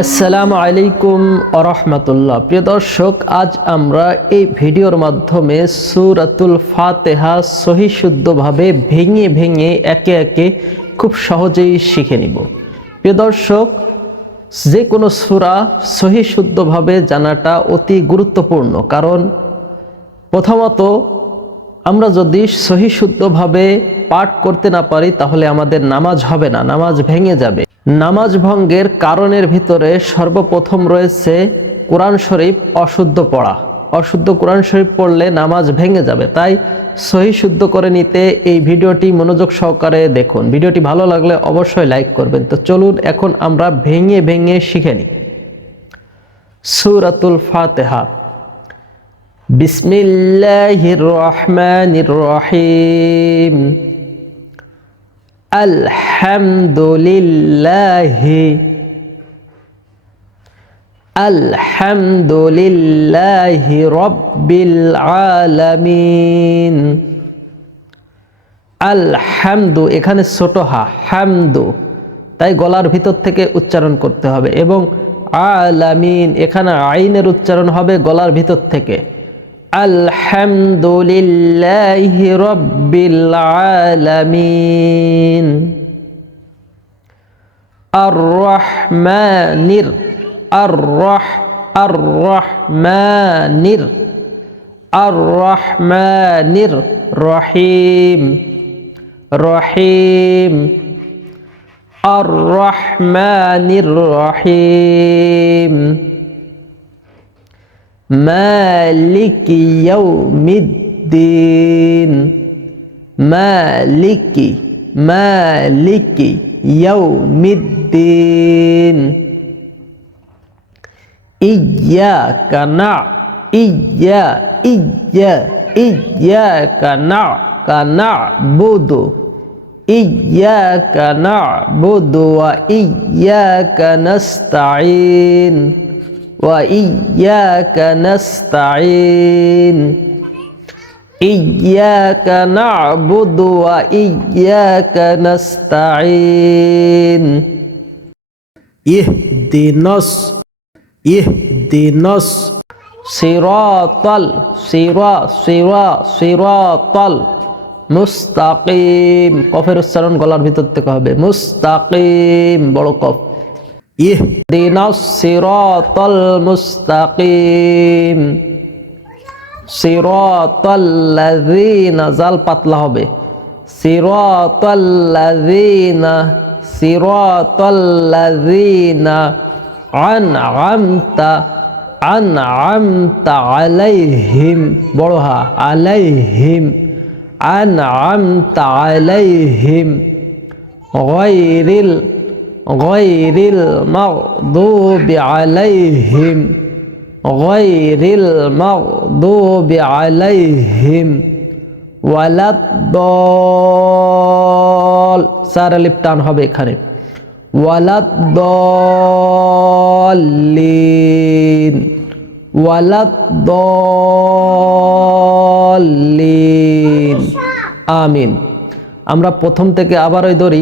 আসসালামু আলাইকুম আরহামতুল্লাহ প্রিয় দর্শক, আজ আমরা এই ভিডিওর মাধ্যমে সুরাতুল ফাতেহা সহি শুদ্ধভাবে ভেঙে ভেঙে একে একে খুব সহজেই শিখে নিব। প্রিয় দর্শক, যে কোনো সুরা সহি শুদ্ধভাবে জানাটা অতি গুরুত্বপূর্ণ, কারণ প্রথমত আমরা যদি সহি শুদ্ধভাবে পাঠ করতে না পারি, তাহলে আমাদের নামাজ হবে না, নামাজ ভেঙে যাবে। নামাজ ভঙ্গের কারণের ভিতরে সর্বপ্রথম রয়েছে কোরআন শরীফ অশুদ্ধ পড়া। অশুদ্ধ কোরআন শরীফ পড়লে নামাজ ভেঙে যাবে। তাই সহি শুদ্ধ করে নিতে এই ভিডিওটি মনোযোগ সহকারে দেখুন। ভিডিওটি ভালো লাগলে অবশ্যই লাইক করবেন। তো চলুন, এখন আমরা ভেঙে ভেঙে শিখে নিই। সুরাতুল ফাতেহা। বিসমিল্লাহির রহমানির রহিম। আলহামদুলিল্লাহি। আলহামদুলিল্লাহি রব্বিল আলামিন। আলহামদু, এখানে ছোট হা, হামদু। তাই গলার ভিতর থেকে উচ্চারণ করতে হবে এবং আলামিন, এখানে আইনের উচ্চারণ হবে গলার ভিতর থেকে। আলহামদুলিল্লাহি রব্বিল আলামিন আর রহমানির আর রহ আর রহমানির আর রহমানির রহিম রহিম আর রহমানির রহিম مالك يوم الدين مالك مالك يوم الدين إياك نع إيا إيا إياك نع نعبد إياك نعبد وإياك نستعين وإياك نستعين إياك نعبد وإياك نستعين اهدنا اهدنا صراط صراط صراط صراط মুস্তাকিম কফের উচ্চারণ গলার ভিতর থেকে হবে মুস্তাকিম বড় কফ اهدنا الصراط المستقيم صراط الذين জাল পাতলা হবে صراط الذين صراط الذين أنعمت أنعمت عليهم বড়হা عليهم أنعمت عليهم غير ال غير المغضوب عليهم غير المغضوب عليهم ولا الضال সারা লিপটান হবে এখানে ولا الضالين ولا الضالين আমিন আমরা প্রথম থেকে আবারই ধরি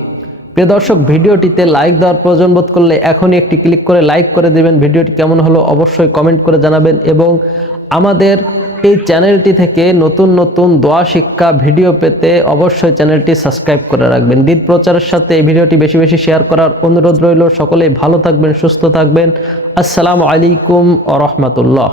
প্রিয় দর্শক, ভিডিওটিতে লাইক দেওয়ার প্রয়োজন বোধ করলে এখনই একটি ক্লিক করে লাইক করে দেবেন। ভিডিওটি কেমন হলো অবশ্যই কমেন্ট করে জানাবেন এবং আমাদের এই চ্যানেলটি থেকে নতুন নতুন দোয়া শিক্ষা ভিডিও পেতে অবশ্যই চ্যানেলটি সাবস্ক্রাইব করে রাখবেন। দিন প্রচারের সাথে এই ভিডিওটি বেশি বেশি শেয়ার করার অনুরোধ রইল। সকলেই ভালো থাকবেন, সুস্থ থাকবেন। আসসালামু আলাইকুম আ রহমতুল্লাহ।